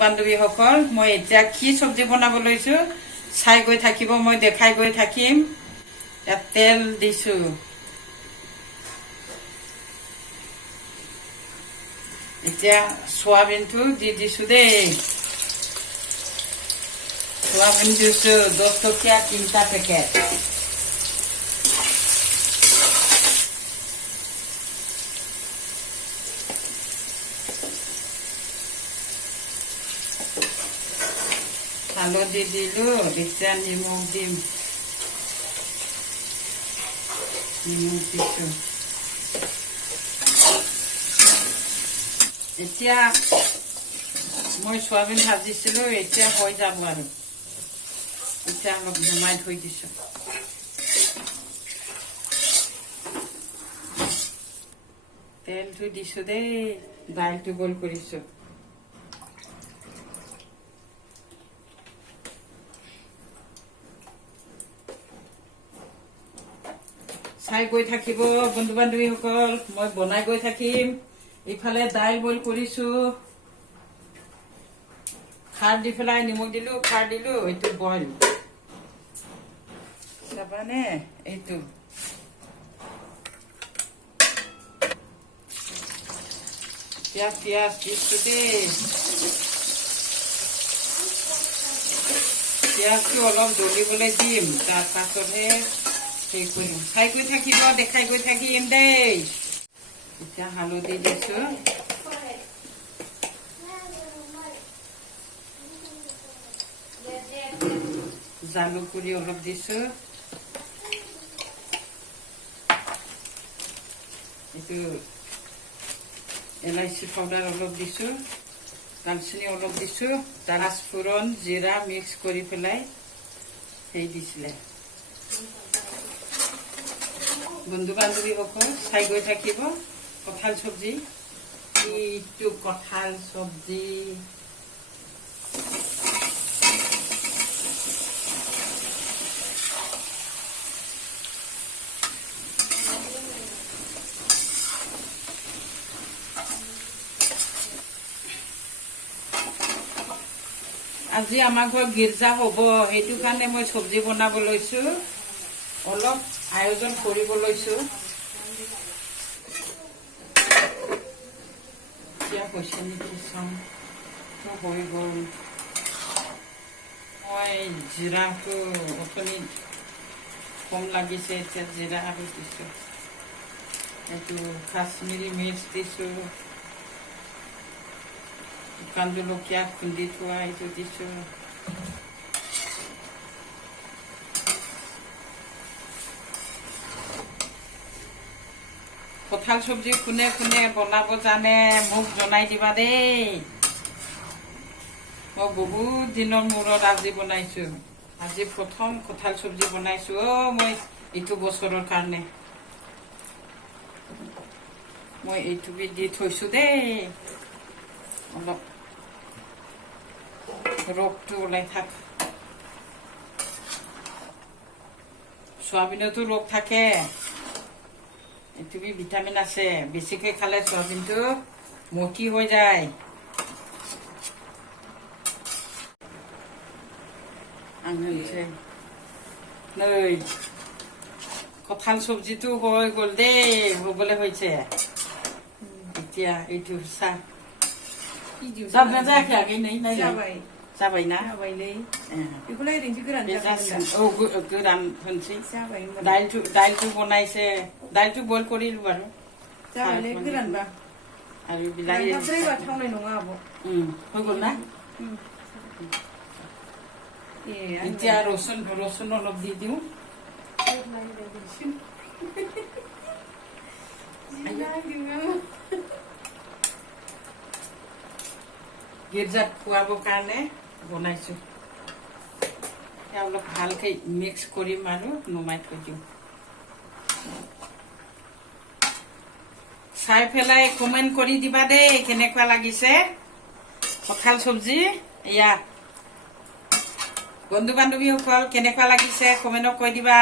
বান্ধৱীসকল মই এতিয়া কি চব্জি বনাব লৈছো চাই গৈ থাকিব মই দেখাই গৈ থাকিম ইয়াত তেল দিছো এতিয়া সোয়াবিনটো দি দিছো দেই সোয়াবিন দিছো 10 টকীয়া 3টা পেকেট হালধি দিলো এতিয়া নিমখ দিম নিমখ দিছো এতিয়া মই সোয়াবিন ভাজিছিলো এতিয়া হৈ যাব আৰু এতিয়া অলপ ঘুমাই থৈ দিছো তেলটো দিছো দেই দাইলটো বইল কৰিছো চাই গৈ থাকিব বন্ধু বান্ধৱীসকল মই বনাই গৈ থাকিম ইফালে দাইল বইল কৰিছো খাৰ দি পেলাই নিমখ দিলো খাৰ দিলো এইটো বইল চাবানে এইটো পিয়াজ দিছো দেই পিয়াজটো অলপ জ্বলিবলৈ দিম তাৰ পাছতহে সেই কৰিম খাই গৈ থাকিব দেখাই গৈ থাকিম দেই এতিয়া হালধি দিছো জালুক গুড়ি অলপ দিছো এইটো এলাইচি পাউডাৰ অলপ দিছো দালচিনি অলপ দিছো পাঁচফোৰণ জিৰা মিক্স কৰি পেলাই সেই দিছিলে বন্ধু বান্ধৱীসকল চাই গৈ থাকিব কঁঠাল চব্জি এইটো কঁঠাল চব্জি আজি আমাৰ ঘৰত গীৰ্জা হ'ব সেইটো কাৰণে মই চব্জি বনাব লৈছো অলপ আয়োজন কৰিব লৈছো এতিয়া হৈছে নেকি চাম হৈ গ'ল মই জিৰাটো অথনি কম লাগিছে এতিয়া জিৰা আৰু দিছো এইটো কাশ্মীৰী মিৰ্চ দিছো শুকান জলকীয়া খুন্দি থোৱা এইটো দিছো কঁঠাল চব্জি কোনে কোনে বনাব জানে মোক জনাই দিবা দেই মই বহুত দিনৰ মূৰত আজি বনাইছো আজি প্ৰথম কঁঠাল চব্জি বনাইছো মই এইটো বছৰৰ কাৰণে মই এইটো দি থৈছো দেই অলপ ৰসটো ওলাই থাক সোয়াবিনতো ৰস থাকে এইটো ভিটামিন আছে বেছিকৈ খালে সোয়াবিনটো মটি হৈ যায় কঁঠাল চব্জিটো হৈ গ'ল দেই হবলৈ হৈছে এতিয়া এইটো চাহ जाबायना बेखौलाय ओरैनोसो गोरान होनसै दाइलखौ बनायसै दाइलखौ बयल करिलु आरो जाबायलै गोरानबा आरो बिलाहि रानथाबद्रायबा थावनाय नङा आब' होगोन ना এতিয়া ৰচুন অলপ দি দিওঁ গীৰ্জাত খুৱাবৰ কাৰণে বনাইছো অলপ ভালকৈ মিক্স কৰিম আৰু নমাই থৈ দিম চাই পেলাই কমেণ্ট কৰি দিবা দেই কেনেকুৱা লাগিছে কঁঠাল চব্জি এয়া বন্ধু বান্ধৱীসকল কেনেকুৱা লাগিছে কমেণ্টত কৈ দিবা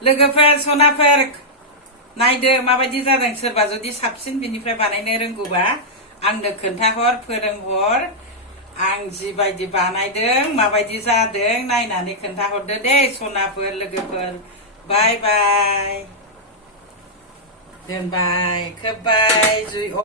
लोगोफोर सनाफोर नायदो माबायदि जादों सोरबा जुदि साबसिन बिनिफ्राय बानायनो रोंगौबा आंनो खोन्थाहर फोरोंहर आं जिबायदि बानायदों माबायदि जादों नायनानै खोन्थाहरदो दे सनाफोर लोगोफोर बाय बाय दोनबाय खोब्बाय जुइ